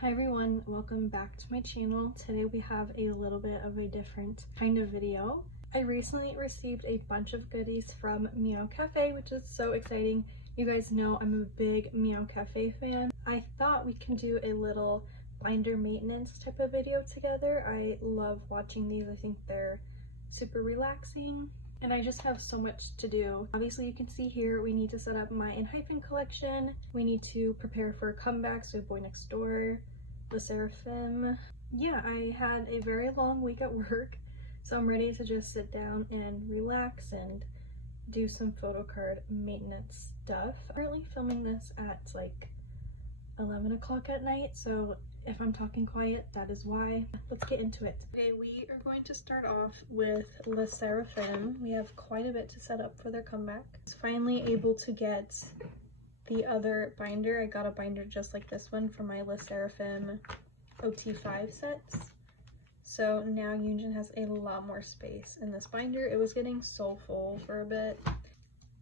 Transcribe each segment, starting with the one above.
Hi everyone, welcome back to my channel. Today we have a little bit of a different kind of video. I recently received a bunch of goodies from Meow Cafe, which is so exciting. You guys know I'm a big Meow Cafe fan. I thought we can do a little binder maintenance type of video together. I love watching these. I think they're super relaxing and I just have so much to do. Obviously you can see here we need to set up my Enhypen collection. We need to prepare for comebacks with BoyNextDoor, the Sserafim. Yeah, I had a very long week at work, so I'm ready to just sit down and relax and do some photo card maintenance stuff. I'm currently filming this at like 11 o'clock at night, so if I'm talking quiet, that is why. Let's get into it. Okay, we are going to start off with the Sserafim. We have quite a bit to set up for their comeback. I was finally able to get the other binder. I got a binder just like this one for my Sserafim OT5 sets. So now Yunjin has a lot more space in this binder. It was getting so full for a bit.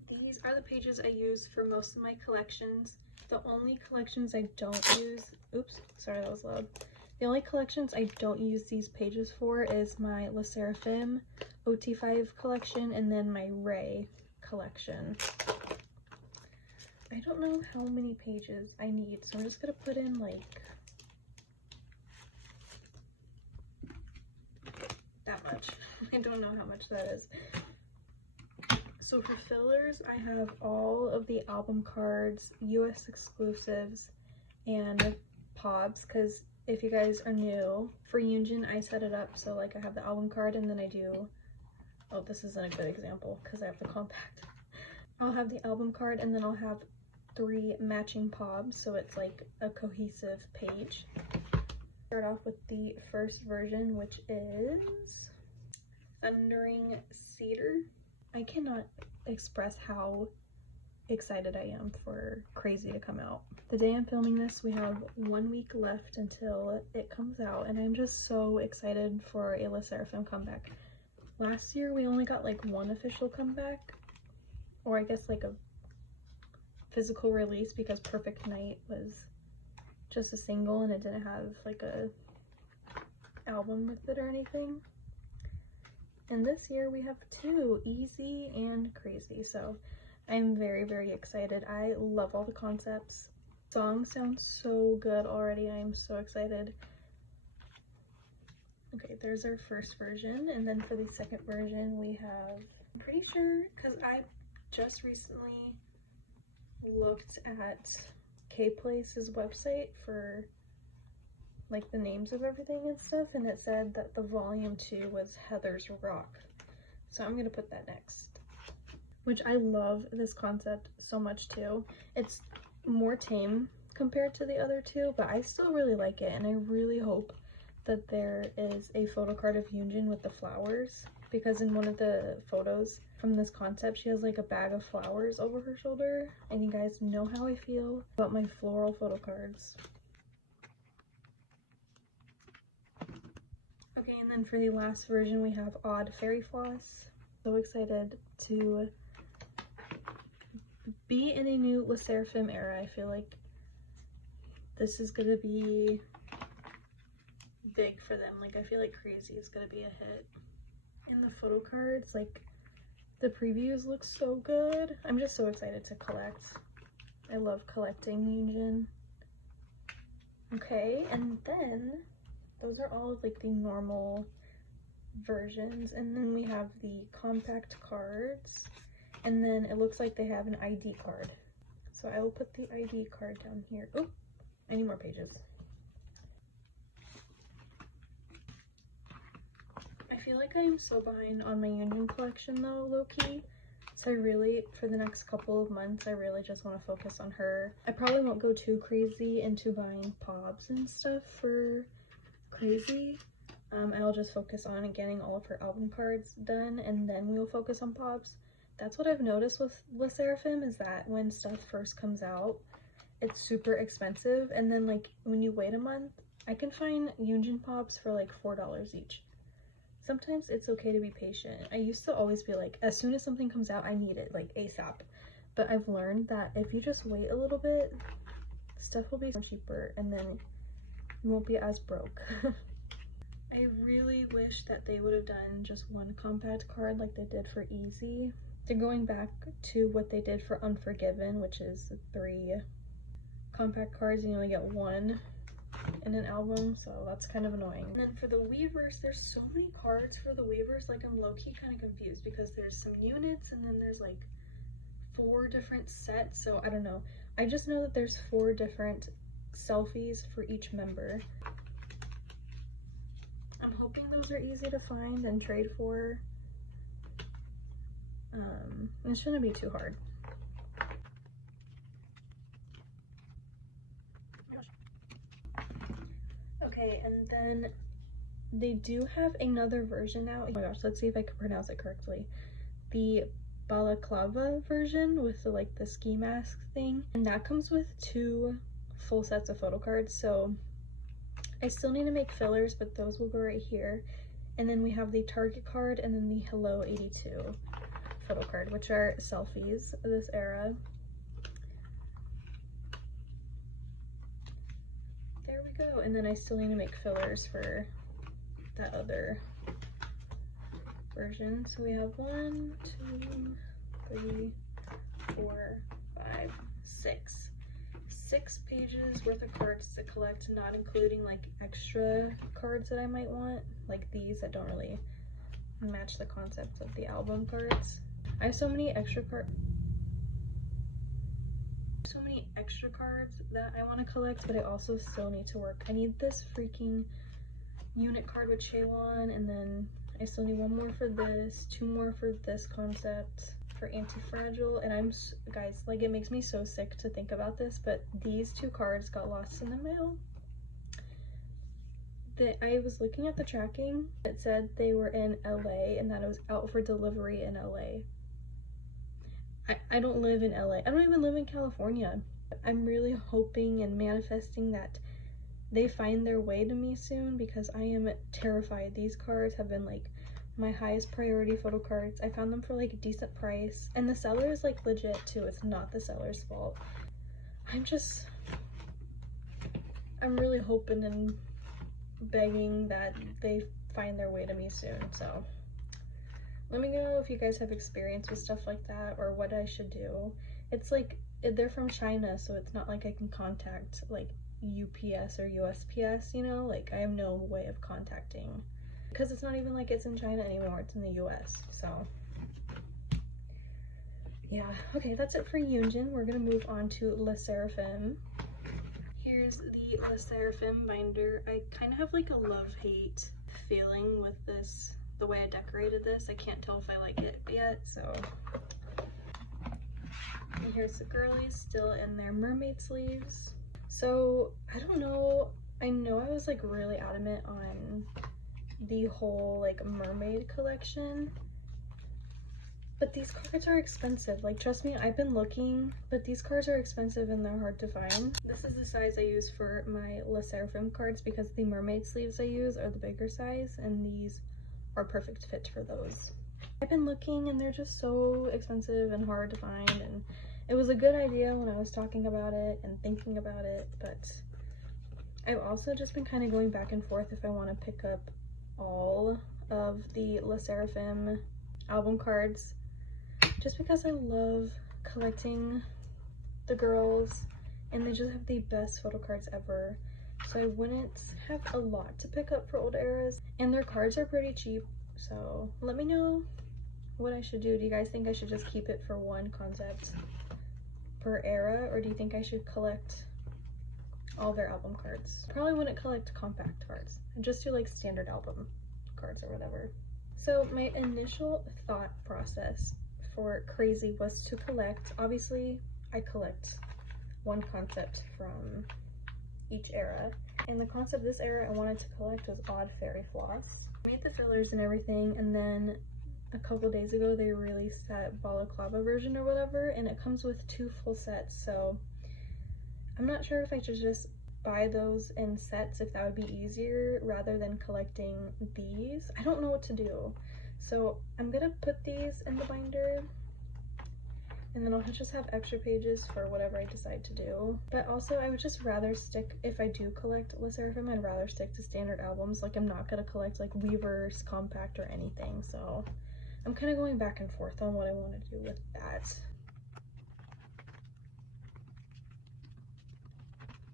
These are the pages I use for most of my collections. The only collections I don't use, oops, sorry that was loud. The only collections I don't use these pages for is my Sserafim OT5 collection and then my Ray collection. I don't know how many pages I need, so I'm just gonna put in like that much. I don't know how much that is. So for fillers, I have all of the album cards, US exclusives, and pods, because if you guys are new, for Yunjin, I set it up so like I have the album card and then I do, oh, this isn't a good example because I have the compact. I'll have the album card and then I'll have 3 matching pobs, so it's like a cohesive page. Start off with the first version, which is Thundering Cedar. I cannot express how excited I am for Crazy to come out. The day I'm filming this, we have 1 week left until it comes out, and I'm just so excited for a Sserafim comeback. Last year, we only got like 1 official comeback, or I guess like a physical release, because Perfect Night was just a single and it didn't have like a album with it or anything. And this year we have 2, Easy and Crazy, so I'm very excited. I love all the concepts. Songs sound so good already. I am so excited. Okay, there's our first version, and then for the second version we have, I'm pretty sure, because I just recently looked at K-Place's website for like the names of everything and stuff, and it said that the volume 2 was Heather's Rock, so I'm gonna put that next. Which I love this concept so much too. It's more tame compared to the other 2, but I still really like it, and I really hope that there is a photo card of Yunjin with the flowers, because in one of the photos from this concept she has like a bag of flowers over her shoulder, and you guys know how I feel about my floral photo cards. Okay, and then for the last version we have Odd Fairy Floss. So excited to be in a new Sserafim era. I feel like this is gonna be big for them. Like I feel like Crazy is gonna be a hit. And the photo cards, like the previews look so good. I'm just so excited to collect. I love collecting Yunjin. Okay, and then those are all of like the normal versions, and then we have the compact cards, and then it looks like they have an ID card. So I will put the ID card down here. Oh, I need more pages. I feel like I am so behind on my Yunjin collection though, low-key. So I really, for the next couple of months, I really just want to focus on her. I probably won't go too crazy into buying pobs and stuff for Crazy. I'll just focus on getting all of her album cards done, and then we'll focus on pobs. That's what I've noticed with Sserafim, is that when stuff first comes out, it's super expensive, and then like when you wait a month, I can find Yunjin pobs for like $4 each. Sometimes it's okay to be patient. I used to always be like, as soon as something comes out, I need it like ASAP. But I've learned that if you just wait a little bit, stuff will be cheaper, and then You won't be as broke. I really wish that they would have done just one compact card like they did for Easy. They're going back to what they did for Unforgiven, which is 3 compact cards. You only get 1 in an album, so that's kind of annoying. And then for the Weavers, there's so many cards for the Weavers, like I'm low-key kind of confused because there's some units and then there's like 4 different sets, so I don't know. I just know that there's 4 different selfies for each member. I'm hoping those are easy to find and trade for. It shouldn't be too hard. Okay, and then they do have another version now. Oh my gosh, let's see if I can pronounce it correctly. The balaclava version with the, like the ski mask thing, and that comes with 2 full sets of photo cards. So I still need to make fillers, but those will go right here. And then we have the Target card and then the Hello 82 photo card, which are selfies of this era. There we go. And then I still need to make fillers for that other version. So we have 1, 2, 3, 4, 5, 6. 6 pages worth of cards to collect, not including like extra cards that I might want, like these that don't really match the concept of the album cards. I have so many extra cards that I want to collect, but I also still need to work. I need this freaking unit card with Chaewon, and then I still need 1 more for this, 2 more for this concept for Anti-Fragile. And guys, like, it makes me so sick to think about this, but these 2 cards got lost in the mail. I was looking at the tracking. It said they were in LA and that it was out for delivery in LA. I don't live in LA. I don't even live in California. I'm really hoping and manifesting that they find their way to me soon, because I am terrified. These cards have been like my highest priority photo cards. I found them for like a decent price, and the seller is like legit too. It's not the seller's fault. I'm really hoping and begging that they find their way to me soon. So let me know if you guys have experience with stuff like that or what I should do. It's like, they're from China, so it's not like I can contact like UPS or USPS, you know? Like, I have no way of contacting, because it's not even like it's in China anymore, it's in the US. So yeah, okay, that's it for Yoonjin. We're gonna move on to Sserafim. Here's the Sserafim binder. I kind of have like a love-hate feeling with this, the way I decorated this. I can't tell if I like it yet, so. And here's the girlies still in their mermaid sleeves. So I don't know, I know I was like really adamant on the whole like mermaid collection, but these cards are expensive. Like, trust me, I've been looking, but these cards are expensive and they're hard to find. This is the size I use for my Sserafim cards, because the mermaid sleeves I use are the bigger size, and these are perfect fit for those. I've been looking and they're just so expensive and hard to find, and it was a good idea when I was talking about it and thinking about it, but I've also just been kind of going back and forth if I want to pick up all of the Sserafim album cards, just because I love collecting the girls and they just have the best photo cards ever. So I wouldn't have a lot to pick up for old eras, and their cards are pretty cheap. So let me know what I should do. Do you guys think I should just keep it for 1 concept per era, or do you think I should collect all their album cards? Probably wouldn't collect compact cards. I'd just do like standard album cards or whatever. So my initial thought process for Crazy was to collect, obviously I collect 1 concept from each era, and the concept this era I wanted to collect was Odd Fairy Floss. I made the fillers and everything, and then a couple days ago they released that balaclava version or whatever, and it comes with 2 full sets. So I'm not sure if I should just buy those in sets, if that would be easier rather than collecting these. I don't know what to do. So I'm gonna put these in the binder, and then I'll just have extra pages for whatever I decide to do. But also I would just rather stick, if I do collect Sserafim, I'd rather stick to standard albums. Like I'm not gonna collect like Weavers, Compact, or anything, so I'm kind of going back and forth on what I want to do with that.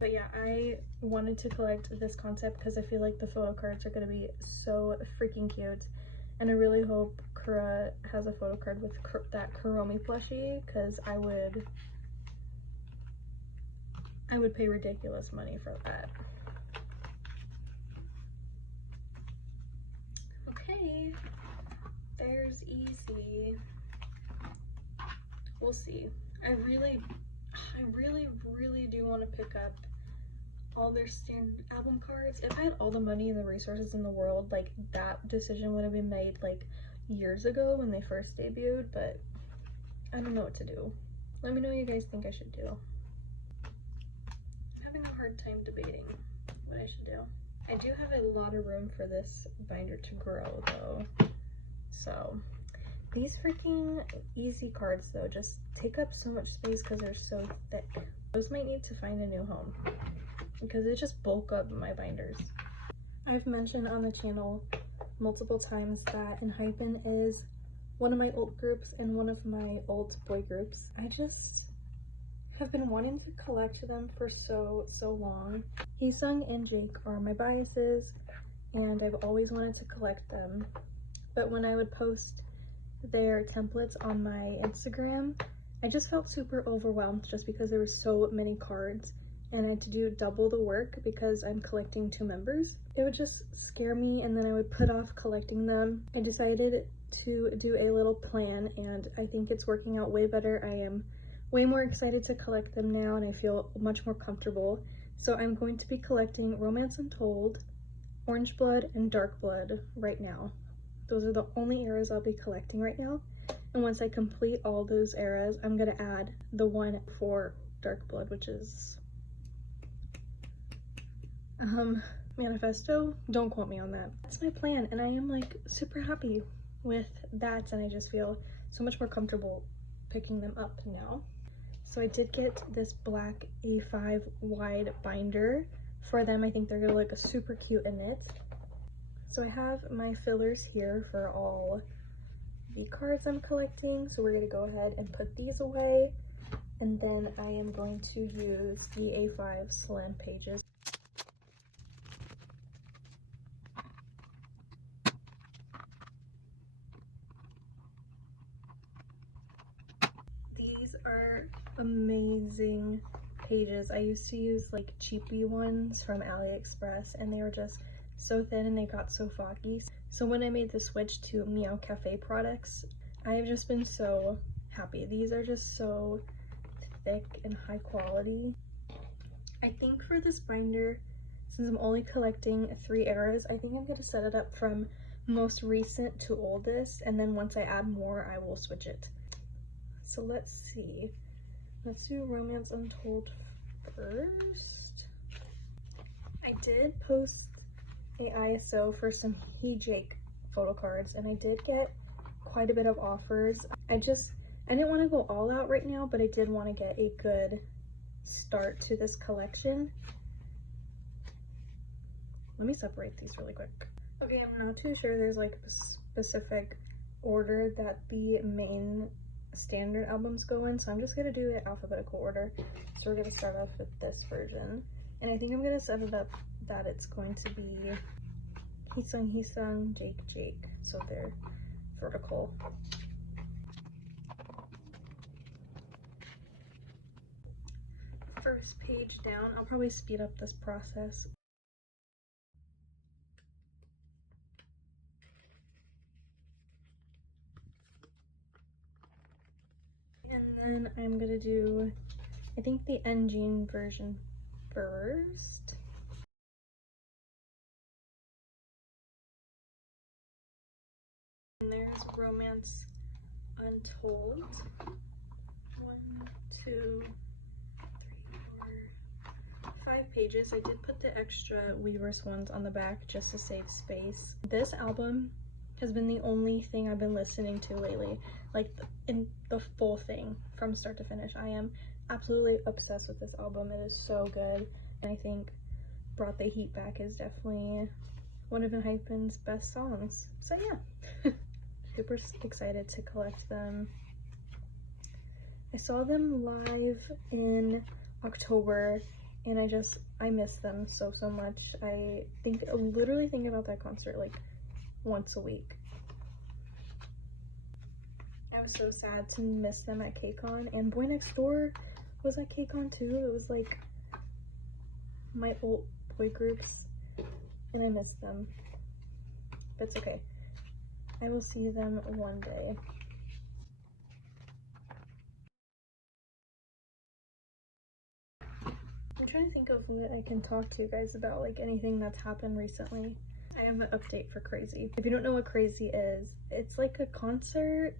But yeah, I wanted to collect this concept because I feel like the photo cards are going to be so freaking cute. And I really hope Kura has a photo card with that Kuromi plushie, because I would pay ridiculous money for that. Okay, there's easy. We'll see. I really do want to pick up all their standard album cards. If I had all the money and the resources in the world, like that decision would have been made like years ago when they first debuted, but I don't know what to do. Let me know what you guys think I should do. I'm having a hard time debating what I should do. I do have a lot of room for this binder to grow though, so these freaking easy cards though just take up so much space because they're so thick. Those might need to find a new home because they just bulk up my binders. I've mentioned on the channel multiple times that Enhypen is one of my old groups and one of my old boy groups. I just have been wanting to collect them for so long. Heesung and Jake are my biases and I've always wanted to collect them, but when I would post their templates on my Instagram, I just felt super overwhelmed just because there were so many cards and I had to do double the work because I'm collecting 2 members. It would just scare me and then I would put off collecting them. I decided to do a little plan and I think it's working out way better. I am way more excited to collect them now and I feel much more comfortable. So I'm going to be collecting Romance Untold, Orange Blood, and Dark Blood right now. Those are the only eras I'll be collecting right now. And once I complete all those eras, I'm gonna add the one for Dark Blood, which is Manifesto. Don't quote me on that. That's my plan and I am like super happy with that and I just feel so much more comfortable picking them up now. So I did get this black A5 wide binder for them. I think they're gonna look super cute in it. So I have my fillers here for all the cards I'm collecting. So we're gonna go ahead and put these away. And then I am going to use the A5 slant pages. These are amazing pages. I used to use like cheapy ones from AliExpress and they were just so thin and they got so foggy. So when I made the switch to Meow Cafe products, I have just been so happy. These are just so thick and high quality. I think for this binder, since I'm only collecting 3 eras, I think I'm going to set it up from most recent to oldest, and then once I add more, I will switch it. So let's see. Let's do Romance Untold first. I did post a ISO for some Jake photo cards, and I did get quite a bit of offers. I didn't want to go all out right now, but I did want to get a good start to this collection. Let me separate these really quick. Okay, I'm not too sure there's like a specific order that the main standard albums go in, so I'm just gonna do it alphabetical order. So we're gonna start off with this version, and I think I'm gonna set it up that it's going to be Heesung, Jake, so they're vertical. First page down. I'll probably speed up this process. And then I'm gonna do, I think, the Engine version first. And there's Romance Untold. 1, 2, 3, 4, 5 pages. I did put the extra Weavers ones on the back just to save space. This album has been the only thing I've been listening to lately, like in the full thing from start to finish. I am absolutely obsessed with this album. It is so good, and I think Brought the Heat Back is definitely one of Enhypen's best songs. So yeah, super excited to collect them. I saw them live in October, and I miss them so much. I literally think about that concert like once a week. I was so sad to miss them at KCON, and BoyNextDoor was at KCON too. It was like my old boy groups, and I missed them. But it's okay. I will see them one day. I'm trying to think of what I can talk to you guys about, like anything that's happened recently. I have an update for Crazy. If you don't know what Crazy is, it's like a concert.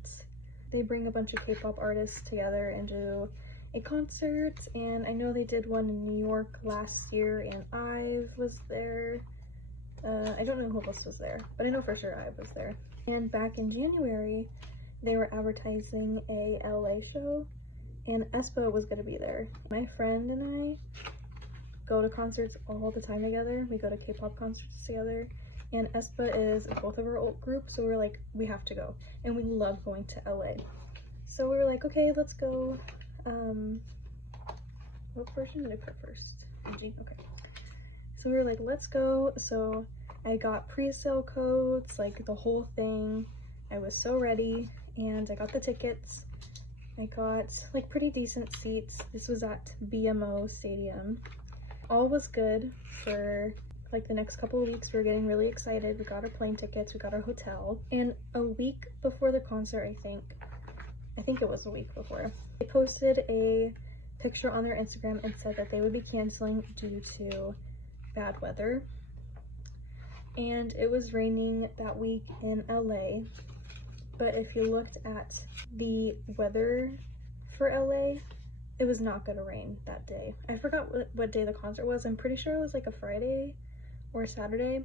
They bring a bunch of K-pop artists together and do a concert, and I know they did one in New York last year, and IVE was there. I don't know who else was there, but I know for sure IVE was there. And back in January, they were advertising a LA show, and aespa was gonna be there. My friend and I go to concerts all the time together. We go to K-pop concerts together, and aespa is both of our old groups, so we're like, we have to go, and we love going to LA. So we were like, okay, let's go. What version did I put first? Okay. So we were like, let's go. So I got pre-sale codes, like the whole thing. I was so ready, and I got the tickets. I got like pretty decent seats. This was at BMO Stadium. All was good for like the next couple of weeks. We were getting really excited. We got our plane tickets, we got our hotel. And a week before the concert, I think it was a week before, they posted a picture on their Instagram and said that they would be canceling due to bad weather. And it was raining that week in LA. But if you looked at the weather for LA, it was not gonna rain that day. I forgot what day the concert was. I'm pretty sure it was like a Friday or a Saturday.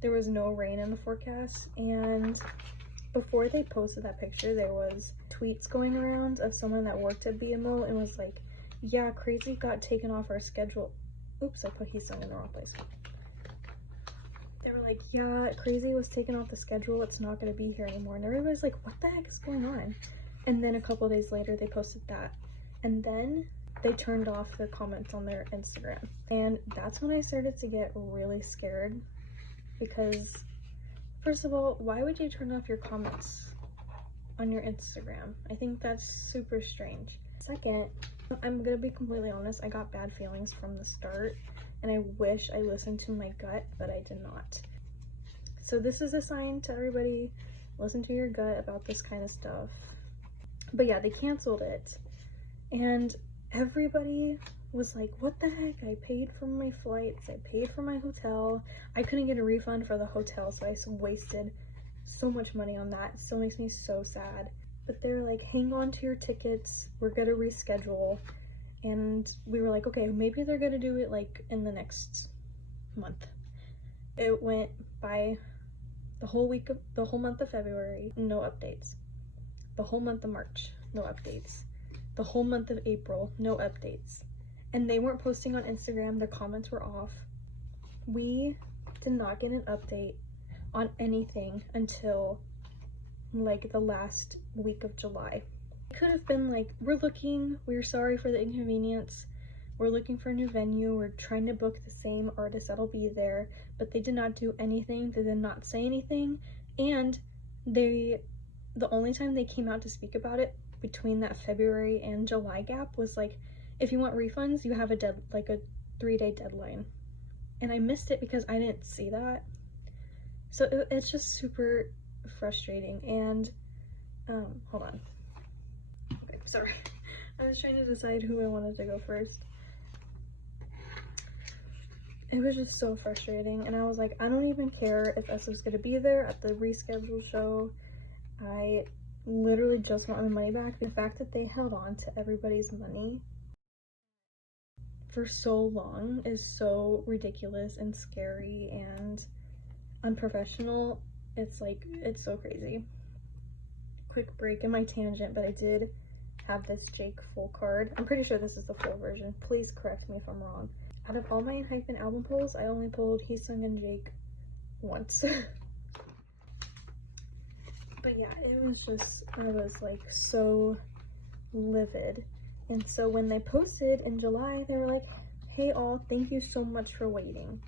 There was no rain in the forecast, and before they posted that picture, there was tweets going around of someone that worked at BMO and was like, yeah, Crazy got taken off our schedule. Oops, I put He's Sung in the wrong place. They were like, yeah, Crazy was taken off the schedule. It's not going to be here anymore. And everybody's like, what the heck is going on? And then a couple days later, they posted that. And then they turned off the comments on their Instagram. And that's when I started to get really scared. Because, first of all, why would you turn off your comments on your Instagram? I think that's super strange. Second, I'm going to be completely honest. I got bad feelings from the start. And I wish I listened to my gut, but I did not. So this is a sign to everybody, listen to your gut about this kind of stuff. But yeah, they canceled it. And everybody was like, what the heck? I paid for my flights, I paid for my hotel. I couldn't get a refund for the hotel, so I wasted so much money on that. It still makes me so sad. But they were like, hang on to your tickets, we're gonna reschedule. And we were like, okay, maybe they're gonna do it like in the next month. It went by the whole month of February, no updates. The whole month of March, no updates. The whole month of April, no updates. And they weren't posting on Instagram, their comments were off. We did not get an update on anything until like the last week of July. Could have been like, we're sorry for the inconvenience, we're looking for a new venue, we're trying to book the same artist that'll be there, but they did not do anything. They did not say anything, and the only time they came out to speak about it between that February and July gap was like, if you want refunds, you have a 3-day deadline. And I missed it because I didn't see that. So it's just super frustrating. And hold on. Sorry, I was trying to decide who I wanted to go first. It was just so frustrating, and I was like, I don't even care if aespa's gonna be there at the rescheduled show. I literally just want my money back. The fact that they held on to everybody's money for so long is so ridiculous and scary and unprofessional. It's like, it's so crazy. Quick break in my tangent, but I did have this Jake full card. I'm pretty sure this is the full version. Please correct me if I'm wrong. Out of all my Enhypen album pulls, I only pulled Heesung and Jake once. But yeah, it was just, I was like so livid. And so when they posted in July, they were like, hey all, thank you so much for waiting.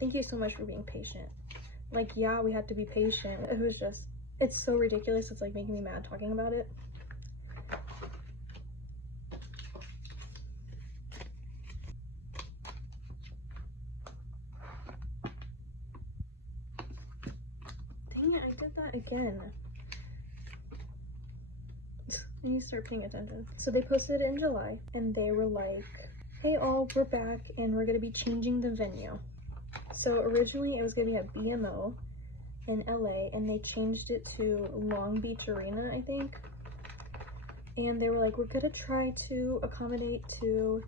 Thank you so much for being patient. Like, yeah, we had to be patient. It was just, it's so ridiculous. It's like making me mad talking about it. Dang it, I did that again. I need to start paying attention. So they posted it in July and they were like, hey all, we're back and we're gonna be changing the venue. So originally it was gonna be at BMO in LA and they changed it to Long Beach Arena, I think. And they were like, we're gonna try to accommodate to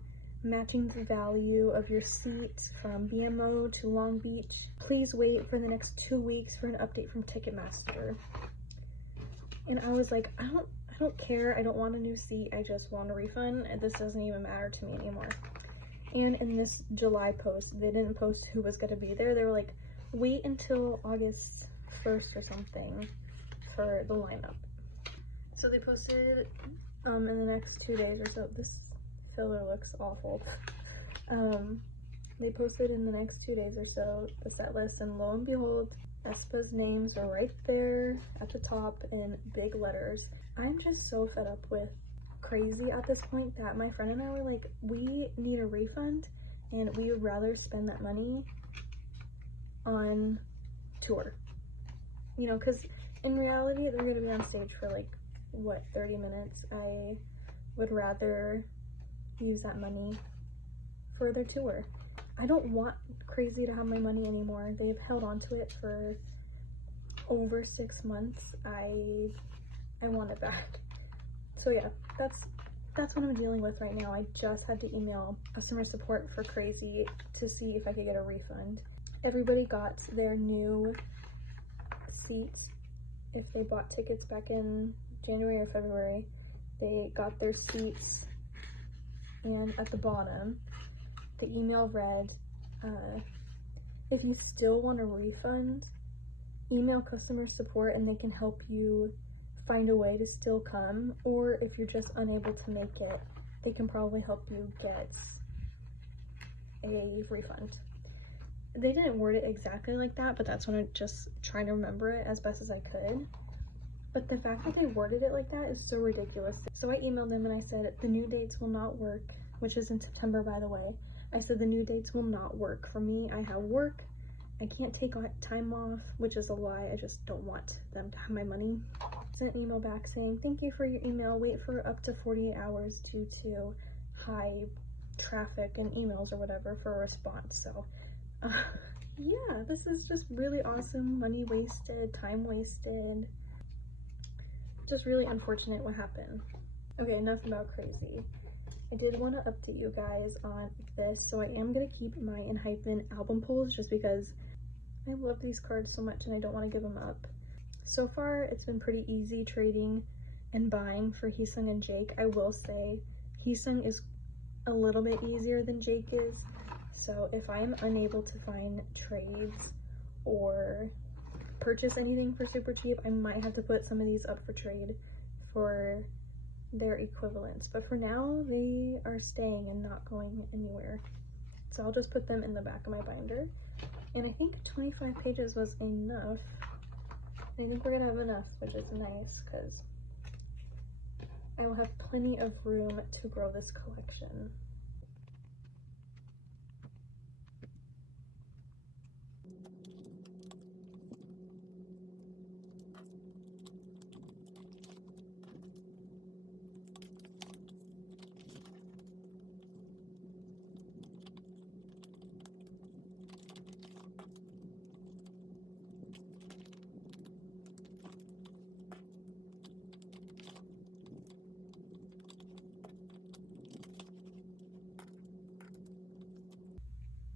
matching the value of your seats from BMO to Long Beach. Please wait for the next 2 weeks for an update from Ticketmaster. And I was like, I don't care. I don't want a new seat. I just want a refund. And this doesn't even matter to me anymore. And in this July post, they didn't post who was gonna be there. They were like, wait until August 1st or something for the lineup. So they posted in the next 2 days or so. This filler looks awful. They posted in the next 2 days or so the set list, and lo and behold, aespa's names are right there at the top in big letters. I'm just so fed up with Crazy at this point that my friend and I were like, we need a refund and we would rather spend that money on tour. You know, because in reality, they're going to be on stage for like, what, 30 minutes? I would rather use that money for their tour. I don't want Crazy to have my money anymore. They've held on to it for over 6 months. I want it back. So yeah, that's what I'm dealing with right now. I just had to email customer support for Crazy to see if I could get a refund. Everybody got their new seats. If they bought tickets back in January or February, they got their seats, and at the bottom, the email read, if you still want a refund, email customer support and they can help you find a way to still come, or if you're just unable to make it, they can probably help you get a refund. They didn't word it exactly like that, but that's when I just trying to remember it as best as I could. But the fact that they worded it like that is so ridiculous. So I emailed them and I said, the new dates will not work, which is in September, by the way. I said the new dates will not work for me. I have work. I can't take time off, which is a lie. I just don't want them to have my money. Sent an email back saying, thank you for your email. Wait for up to 48 hours due to high traffic and emails or whatever for a response. So yeah, this is just really awesome. Money wasted, time wasted. Just really unfortunate what happened. Okay, enough about Crazy. I did want to update you guys on this. So I am going to keep my Enhypen album pulls just because I love these cards so much and I don't want to give them up. So far, it's been pretty easy trading and buying for Heesung and Jake. I will say Heesung is a little bit easier than Jake is. So if I'm unable to find trades or purchase anything for super cheap, I might have to put some of these up for trade for their equivalents. But for now, they are staying and not going anywhere. So I'll just put them in the back of my binder. And I think 25 pages was enough. I think we're gonna have enough, which is nice because I will have plenty of room to grow this collection.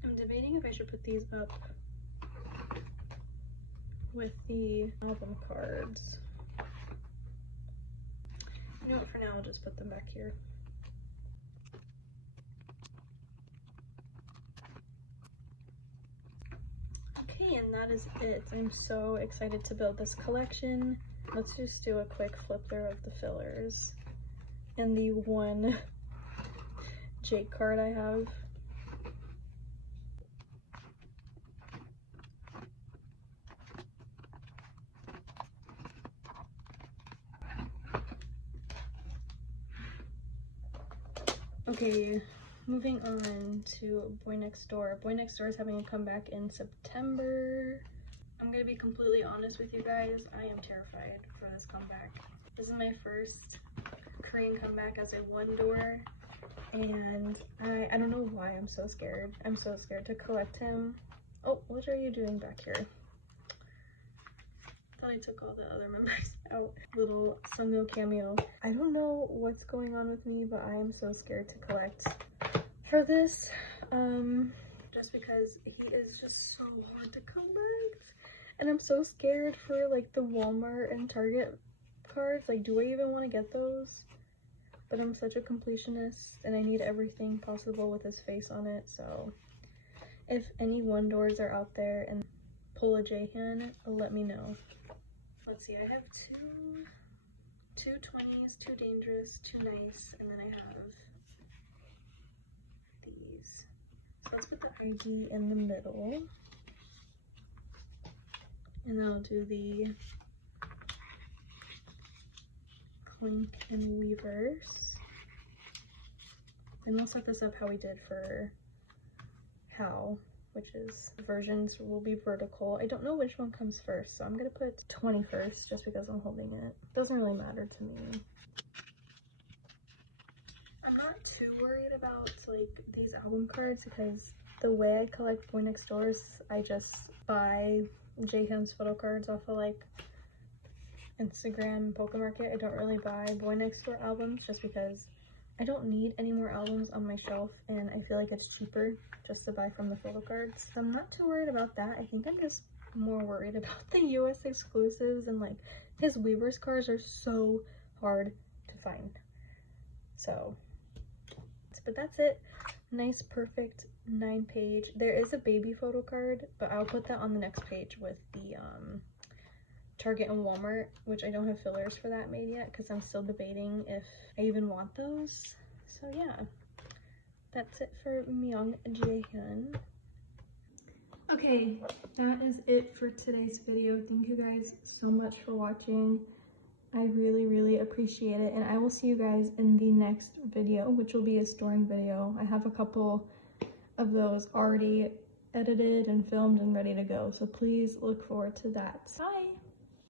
I'm debating if I should put these up with the album cards. You know what, for now I'll just put them back here. Okay, and that is it. I'm so excited to build this collection. Let's just do a quick flip through of the fillers and the one Jake card I have. Okay, moving on to BoyNextDoor. BoyNextDoor is having a comeback in September. I'm gonna be completely honest with you guys, I am terrified for this comeback. This is my first Korean comeback as a one-door, and I don't know why I'm so scared. I'm so scared to collect him. Oh, what are you doing back here? I thought I took all the other members out. Little Sungho cameo. I don't know what's going on with me, but I am so scared to collect for this. Just because he is just so hard to collect. And I'm so scared for like the Walmart and Target cards. Like, do I even want to get those? But I'm such a completionist and I need everything possible with his face on it. So if any one doors are out there and pull a Jaehyun, let me know. Let's see, I have two 20s, 2 dangerous, 2 nice, and then I have these. So let's put the ID in the middle. And then I'll do the Clink and Weavers. And we'll set this up how we did for How, which is versions will be vertical. I don't know which one comes first, so I'm gonna put 20 first just because I'm holding it. Doesn't really matter to me. I'm not too worried about like these album cards because the way I collect BoyNextDoors, I just buy Jaehyun's photo cards off of like Instagram, Pokemarket. I don't really buy BoyNextDoor albums just because I don't need any more albums on my shelf and I feel like it's cheaper just to buy from the photo cards. So I'm not too worried about that. I think I'm just more worried about the US exclusives, and like his Weavers cards are so hard to find. So, but that's it. Nice, perfect 9-page. There is a baby photo card, but I'll put that on the next page with the Target and Walmart, which I don't have fillers for that made yet because I'm still debating if I even want those. So yeah, that's it for Myung Jaehyun. Okay, that is it for today's video. Thank you guys so much for watching. I really appreciate it, and I will see you guys in the next video, which will be a storing video. I have a couple of those already edited and filmed and ready to go, so please look forward to that. Bye!